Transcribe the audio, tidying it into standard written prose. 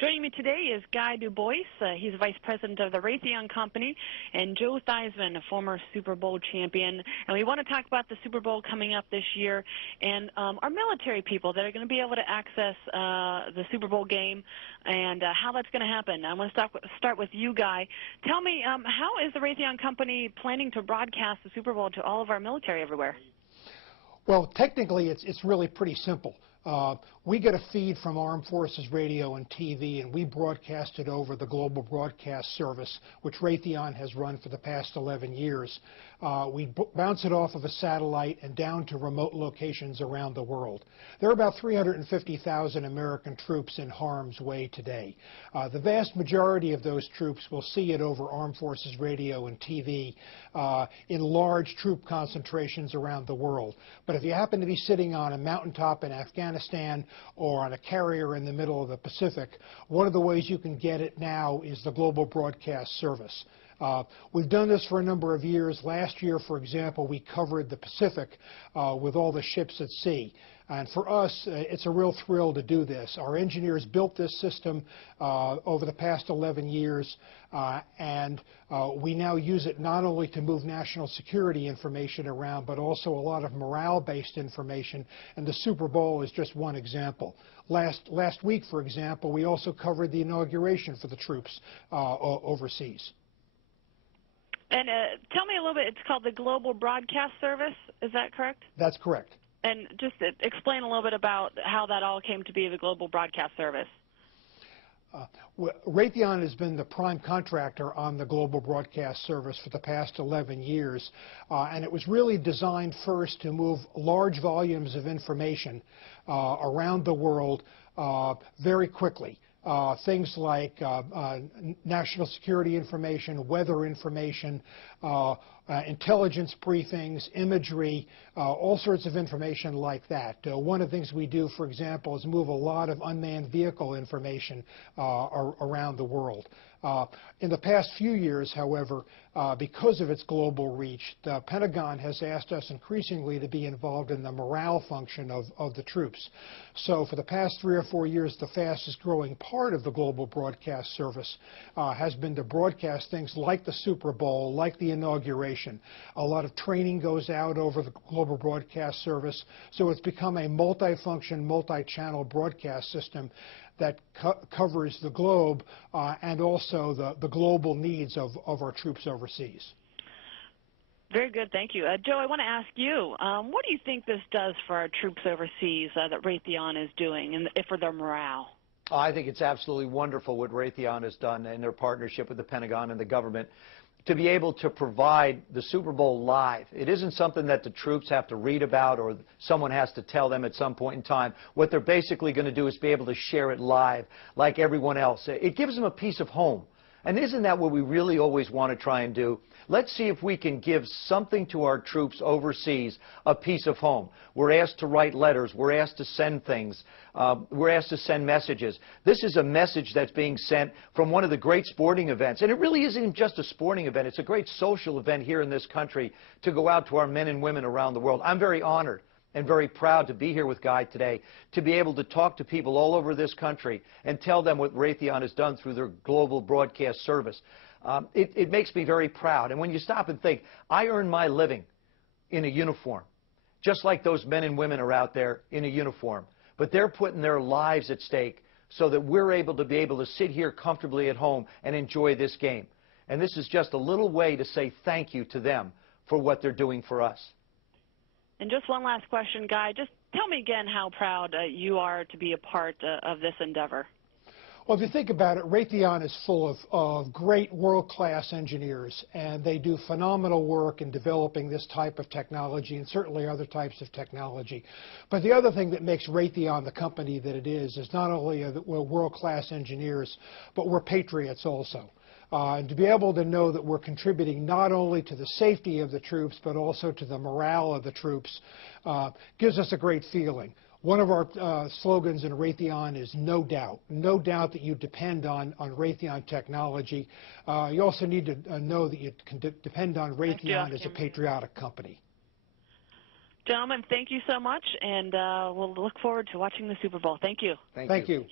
Joining me today is Guy Dubois. He's Vice President of the Raytheon Company, and Joe Theismann, a former Super Bowl champion. And we want to talk about the Super Bowl coming up this year and our military people that are going to be able to access the Super Bowl game and how that's going to happen. I want to start with you, Guy. Tell me, how is the Raytheon Company planning to broadcast the Super Bowl to all of our military everywhere? Well, technically, it's really pretty simple. We get a feed from Armed Forces Radio and TV, and we broadcast it over the Global Broadcast Service, which Raytheon has run for the past 11 years. We bounce it off of a satellite and down to remote locations around the world. There are about 350,000 American troops in harm's way today. The vast majority of those troops will see it over Armed Forces Radio and TV in large troop concentrations around the world. But if you happen to be sitting on a mountaintop in Afghanistan or on a carrier in the middle of the Pacific, one of the ways you can get it now is the Global Broadcast Service. We've done this for a number of years. Last year, for example, we covered the Pacific with all the ships at sea. And for us, it's a real thrill to do this. Our engineers built this system over the past 11 years, and we now use it not only to move national security information around, but also a lot of morale-based information, and the Super Bowl is just one example. Last week, for example, we also covered the inauguration for the troops overseas. And tell me a little bit, it's called the Global Broadcast Service, is that correct? That's correct. And just explain a little bit about how that all came to be, the Global Broadcast Service. Raytheon has been the prime contractor on the Global Broadcast Service for the past 11 years, and it was really designed first to move large volumes of information around the world very quickly. Things like national security information, weather information, intelligence briefings, imagery, all sorts of information like that. One of the things we do, for example, is move a lot of unmanned vehicle information around the world. In the past few years, however, because of its global reach, the Pentagon has asked us increasingly to be involved in the morale function of the troops. So for the past 3 or 4 years, the fastest growing part of the Global Broadcast Service has been to broadcast things like the Super Bowl, like the inauguration. A lot of training goes out over the Global Broadcast Service, so it's become a multi-function, multi-channel broadcast system that covers the globe and also the global needs of our troops overseas. Very good, thank you. Joe, I want to ask you, what do you think this does for our troops overseas that Raytheon is doing and for their morale? I think it's absolutely wonderful what Raytheon has done in their partnership with the Pentagon and the government to be able to provide the Super Bowl live. It isn't something that the troops have to read about or someone has to tell them at some point in time. What they're basically going to do is be able to share it live like everyone else. It gives them a piece of home. And isn't that what we really always want to try and do? Let's see if we can give something to our troops overseas, a piece of home. We're asked to write letters. We're asked to send things. We're asked to send messages. This is a message that's being sent from one of the great sporting events. And it really isn't just a sporting event. It's a great social event here in this country to go out to our men and women around the world. I'm very honored and very proud to be here with Guy today, to be able to talk to people all over this country and tell them what Raytheon has done through their Global Broadcast Service. It makes me very proud. And when you stop and think, I earn my living in a uniform, just like those men and women are out there in a uniform. But they're putting their lives at stake so that we're able to sit here comfortably at home and enjoy this game. And this is just a little way to say thank you to them for what they're doing for us. And just one last question, Guy. Just tell me again how proud you are to be a part of this endeavor. Well, if you think about it, Raytheon is full of great world-class engineers, and they do phenomenal work in developing this type of technology and certainly other types of technology. But the other thing that makes Raytheon the company that it is not only we're world-class engineers, but we're patriots also. And to be able to know that we're contributing not only to the safety of the troops, but also to the morale of the troops gives us a great feeling. One of our slogans in Raytheon is no doubt. No doubt that you depend on Raytheon technology. You also need to know that you can depend on Raytheon as a patriotic company. Gentlemen, thank you so much, and we'll look forward to watching the Super Bowl. Thank you. Thank you.